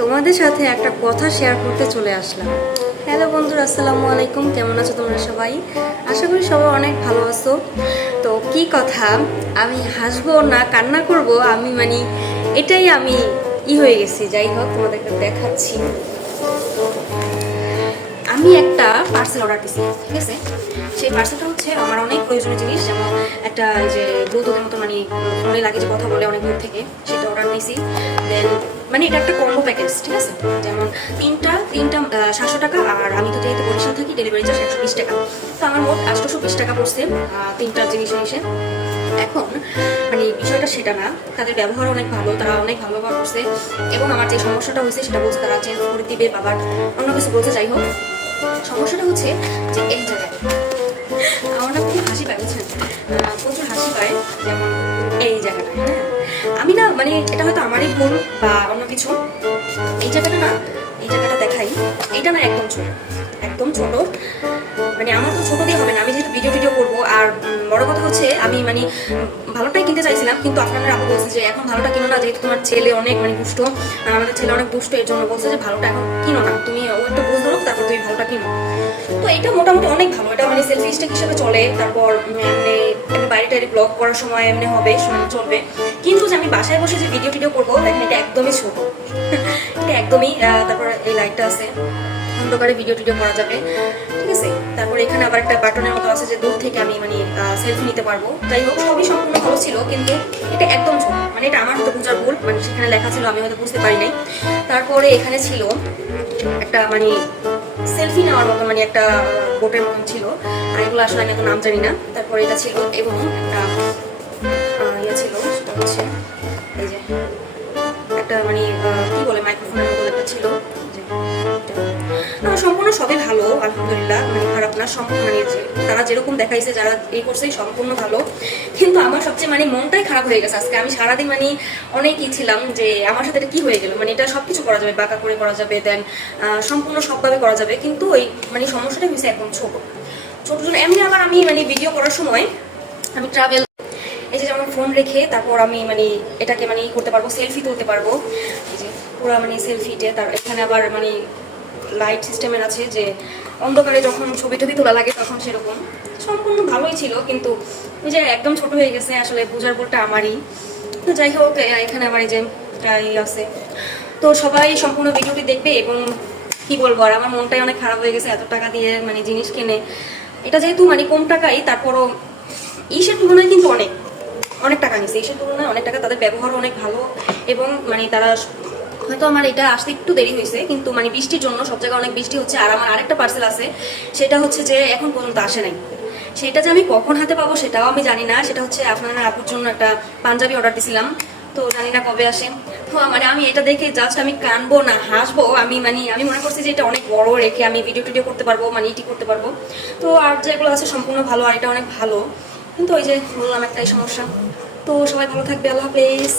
তোমাদের সাথে একটা কথা শেয়ার করতে চলে আসলাম। হ্যালো বন্ধুরা, আসসালামু আলাইকুম। কেমন আছো তোমরা সবাই? আশা করি সবাই অনেক ভালো আছো। তো কি কথা, আমি হাসবো না কান্না করব, আমি এটাই আমি হয়ে গেছি। যাই হোক, তোমাদেরকে দেখাচ্ছি। আমি একটা পার্সেল অর্ডার দিয়েছি, ঠিক আছে? সেই পার্সেলটা হচ্ছে আমার অনেক প্রয়োজনীয় জিনিস, যেমন একটা এই যে ব্লুটুথের মতো ফোনে লাগে যে কথা বলে অনেক দূর থেকে, সেটা অর্ডার দিয়েছি। দেন এটা একটা কম্বো প্যাকেজ, ঠিক আছে? যেমন তিনটা 700 টাকা, আর আমি তো যেহেতু বরিশাল থাকি, ডেলিভারি চার্জ 120 টাকা। তো আমার মোট 820 টাকা পড়ছে তিনটা জিনিস এসে। এখন বিষয়টা সেটা না, তাদের ব্যবহার অনেক ভালো, তারা অনেক ভালো ব্যবহার করছে। এবং আমার যে সমস্যাটা হয়েছে সেটা বলছে তারা চেঞ্জ করে দিবে, বাবার অন্য কিছু বলছে। যাই হোক, সমস্যাটা হচ্ছে যে এই জায়গায় আমার না খুব হাসি পায়, বুঝছেন? প্রচুর হাসি পায়। যেমন এই জায়গাটা, হ্যাঁ, আমি না এটা হয়তো আমারই ভুল বা অন্য কিছু। এই জায়গাটা না, এই জায়গাটা দেখাই, এইটা না একদম ছোট, একদম ছোট। আমার তো ছোট দিয়ে হবে না, আমি যেহেতু ভিডিও করবো। আর বড় কথা হচ্ছে আমি ভালোটাই কিনতে চাইছিলাম, কিন্তু আপনারা আপু বলছে যে এখন ভালোটা কিনো না, যেহেতু তোমার ছেলে অনেক দুষ্ট, আমাদের ছেলে অনেক দুষ্ট, এর জন্য বলছে যে ভালোটা এখন কিনো না, তুমি ও একটা বুঝ ধরো, তারপর তুমি ভালোটা কিনো। তো এটা মোটামুটি অনেক ভালো, এটা সেলফি স্টিক হিসেবে চলে। তারপর বাইরে টাইরে ব্লগ করার সময় এমনি হবে, চলবে। কিন্তু যে আমি বাসায় বসে যে ভিডিও করবো, দেখেন এটা একদমই ছোট, এটা একদমই। তারপর এই লাইটটা আছে, অন্ধকারে ভিডিও করা যাবে, ঠিক আছে? তারপর এখানে আবার একটা বাটনের মতো আছে যে দূর থেকে আমি সেলফি নিতে পারবো। যাই হোক, সবই সম্পূর্ণ ভালো ছিল, কিন্তু এটা একদম ছোট। এটা আমার হয়তো বুঝার ভুল, সেখানে লেখা ছিল, আমি হয়তো বুঝতে পারি নাই। তারপরে এখানে ছিল একটা সেলফি নেওয়ার মতো একটা বোটের মতন ছিল, আর এগুলো আসলে আমি এত নাম জানি না। তারপরে এটা ছিল, এবং একটা ইয়ে ছিল, সেটা হচ্ছে এই যে একটা কি বলে মাইক্রোফোনের মতো একটা ছিল। সম্পূর্ণ সবই ভালো, আলহামদুলিল্লাহ, খারাপ না। তারা যেরকম দেখাইছে, যারা এই করছে সম্পূর্ণ ভালো। কিন্তু আমার সবচেয়ে মনটাই খারাপ হয়ে গেছে আজকে। আমি সারাদিন অনেকই ছিলাম যে আমার সাথে এটা কি হয়ে গেল। এটা সবকিছু করা যাবে, বাঁকা করে করা যাবে, দেন সম্পূর্ণ সবভাবে করা যাবে, কিন্তু ওই সমস্যাটা হয়েছে একদম ছোট জন্য। এমনি আবার আমি ভিডিও করার সময় আমি ট্রাভেল, এই যে যেমন ফোন রেখে তারপর আমি এটাকে করতে পারবো, সেলফি তুলতে পারবো। এই যে পুরো সেলফিতে, তার এখানে আবার লাইট সিস্টেমের আছে, যে অন্ধকারে যখন ছবি তোলা লাগে তখন সেরকম সম্পূর্ণ ভালোই ছিল। কিন্তু ওই যে একদম ছোট হয়ে গেছে, আসলে বোঝার ভুলটা আমারই। তো যাই হোক, এখানে আবার এই যে আছে। তো সবাই সম্পূর্ণ ভিডিওটি দেখবে, এবং কি বলবো, আর আমার মনটাই অনেক খারাপ হয়ে গেছে এত টাকা দিয়ে জিনিস কিনে। এটা যেহেতু কম টাকাই, তারপরও ইসের তুলনায় কিন্তু অনেক টাকা নিচ্ছে, ইসের তুলনায় অনেক টাকা। তাদের ব্যবহার অনেক ভালো, এবং তারা হয়তো আমার এটা আসতে একটু দেরি হয়েছে, কিন্তু বৃষ্টির জন্য সব জায়গায় অনেক বৃষ্টি হচ্ছে। আর আমার আরেকটা পার্সেল আছে, সেটা হচ্ছে যে এখন পর্যন্ত আসে নাই। সেটা যে আমি কখন হাতে পাবো সেটাও আমি জানি না। সেটা হচ্ছে আপনার আপুর জন্য একটা পাঞ্জাবি অর্ডার দিয়েছিলাম, তো জানি না কবে আসে। তো আমি এটা দেখে জাস্ট আমি কানবো না হাসবো, আমি আমি মনে করছি যে এটা অনেক বড় রেখে আমি ভিডিও করতে পারবো, ইটি করতে পারবো। তো আর যেগুলো আছে সম্পূর্ণ ভালো, আর এটা অনেক ভালো, কিন্তু ওই যে বললাম একটাই সমস্যা। তো সবাই ভালো থাকবে, আল্লাহ হাফেজ।